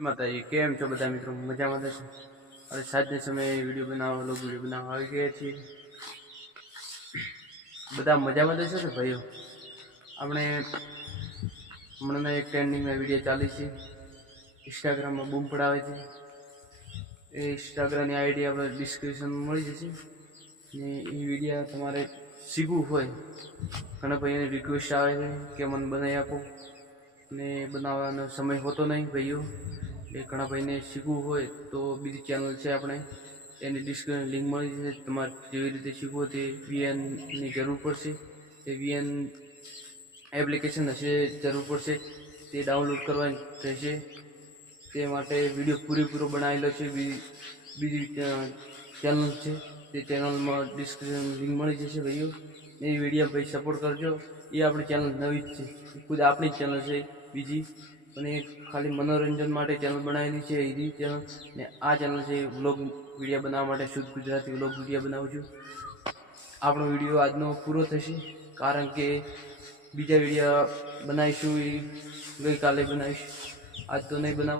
માતાજી, કેમ છો બધા મિત્રો? મજામાં થશે હવે સાંજના સમયે, વીડિયો બનાવવા લોકો વીડિયો બનાવવા આવી ગયા છીએ. બધા મજામાં થશે ને ભાઈઓ? આપણે હમણાં એક ટ્રેન્ડિંગમાં વીડિયો ચાલે છે. ઇન્સ્ટાગ્રામમાં બૂમ પડાવે છે. એ ઇન્સ્ટાગ્રામની આઈડી આપણે ડિસ્ક્રિપ્શનમાં મળી જશે. ને એ વીડિયો તમારે શીખવું હોય, ઘણા ભાઈઓની રિક્વેસ્ટ આવે છે કે મને બનાવી આપો. ને બનાવવાનો સમય હોતો નહીં, ભાઈઓ. એ ઘણા ભાઈને શીખવું હોય તો બીજી ચેનલ છે આપણે. એની ડિસ્ક્રિપ્શન લિંક મળી જશે. તમારે જેવી રીતે શીખવું તે વીએનની જરૂર પડશે. એ વીએન એપ્લિકેશન હશે, જરૂર પડશે. તે ડાઉનલોડ કરવાની રહેશે. તે માટે વીડિયો પૂરેપૂરો બનાવેલો છે. બીજી ચેનલ છે. તે ચેનલમાં ડિસ્ક્રિપ્શન લિંક મળી જશે ભાઈઓ. એ વીડિયો ભાઈ સપોર્ટ કરજો. એ આપણી ચેનલ નવી જ છે. ખુદ આપણી ચેનલ છે બીજી. અને ખાલી મનોરંજન માટે ચેનલ બનાવેલી છે એની ચેનલ ને આ ચેનલ છે વ્લોગ વીડિયો બનાવવા માટે શુદ્ધ ગુજરાતી વ્લોગ વીડિયો બનાવું છું. આપણો વીડિયો આજનો પૂરો થશે, કારણ કે બીજા વીડિયો બનાવીશું, એ ગઈકાલે બનાવીશ. આજ તો નહીં બનાવ